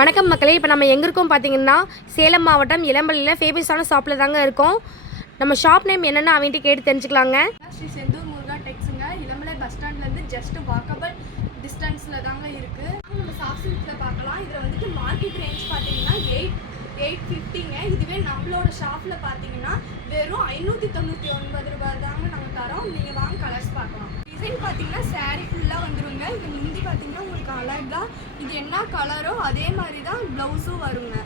வணக்கம் மக்களே, இப்போ நம்ம எங்கே இருக்கோம் பார்த்தீங்கன்னா சேலம் மாவட்டம் இளம்பள்ளியில் ஃபேமஸான ஷாப்பில் தாங்க இருக்கோம். நம்ம ஷாப் நேம் என்னென்னு அவன்கிட்ட கேட்டு தெரிஞ்சுக்கலாங்க. ஸ்ரீ செந்தூர் முருகா டெக்ஸுங்க. இளம்பலை பஸ் ஸ்டாண்ட்லேருந்து ஜஸ்ட் வாக்கபிள் டிஸ்டன்ஸில் தாங்க இருக்குது. நம்ம சாஃப்ட் சில்க்ஸில் பார்க்கலாம். இதில் வந்துட்டு மார்க்கெட் ரேஞ்ச் பார்த்தீங்கன்னா 850ங்க. இதுவே நம்மளோட ஷாப்பில் பார்த்தீங்கன்னா வெறும் 599 ரூபாய் தாங்க நாங்கள் தரோம். நீங்கள் வாங்க கலர்ஸ் பார்க்கலாம். டிசைன் பார்த்தீங்கன்னா சாரீ ஃபுல்லாக வந்துருங்க. இது முந்தி பார்த்தீங்கன்னா உங்களுக்கு அழகாக இது என்ன கலரோ அதே மாதிரி தான் ப்ளவுஸும் வருங்க.